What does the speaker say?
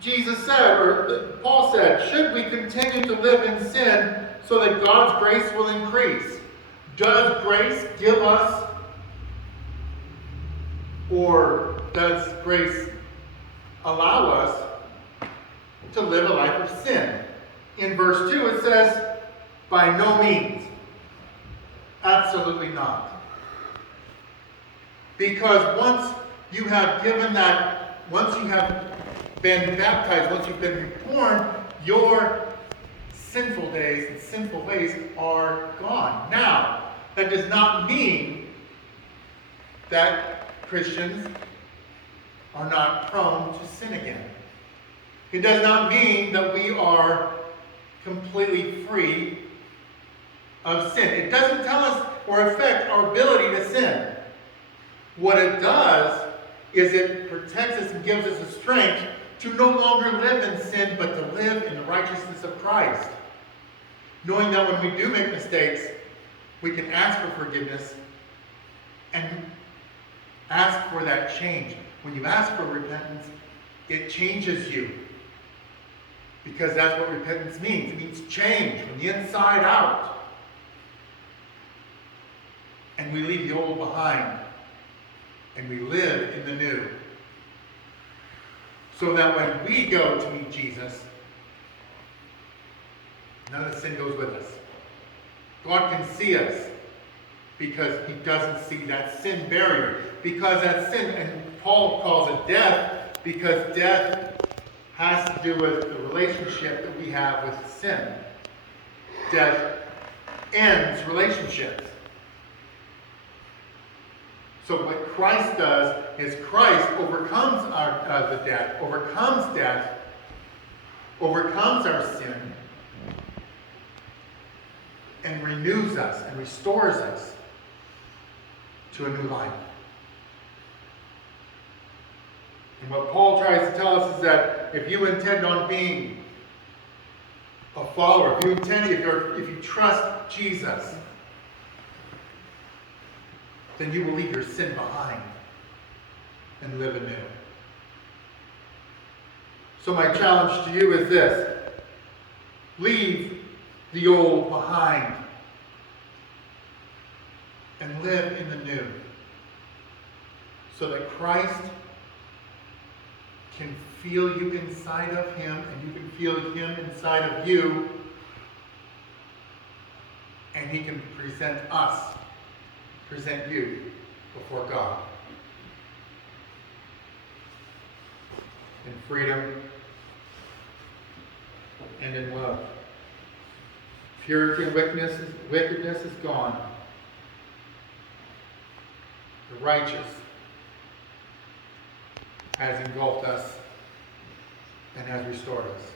Jesus said, or Paul said, should we continue to live in sin so that God's grace will increase? Does grace give us, or does grace allow us to live a life of sin? In verse 2 it says, by no means. Absolutely not. Because once you have been baptized, once you've been reborn, your sinful days and sinful ways are gone. Now, that does not mean that Christians are not prone to sin again. It does not mean that we are completely free of sin. It doesn't tell us or affect our ability to sin. What it does is it protects us and gives us the strength to no longer live in sin, but to live in the righteousness of Christ. Knowing that when we do make mistakes, we can ask for forgiveness and ask for that change. When you ask for repentance, it changes you. Because that's what repentance means. It means change from the inside out. And we leave the old behind. And we live in the new. So that when we go to meet Jesus, none of the sin goes with us. God can see us because he doesn't see that sin barrier. Because that sin, and Paul calls it death, because death has to do with the relationship that we have with sin. Death ends relationships. So what Christ does is Christ overcomes the death, overcomes our sin, and renews us and restores us to a new life. And what Paul tries to tell us is that if you intend on being a follower, if you trust Jesus, then you will leave your sin behind and live anew. So my challenge to you is this: leave the old behind and live in the new, so that Christ can feel you inside of him and you can feel him inside of you, and he can present you before God in freedom and in love. Purity and wickedness is gone. The righteous has engulfed us and has restored us.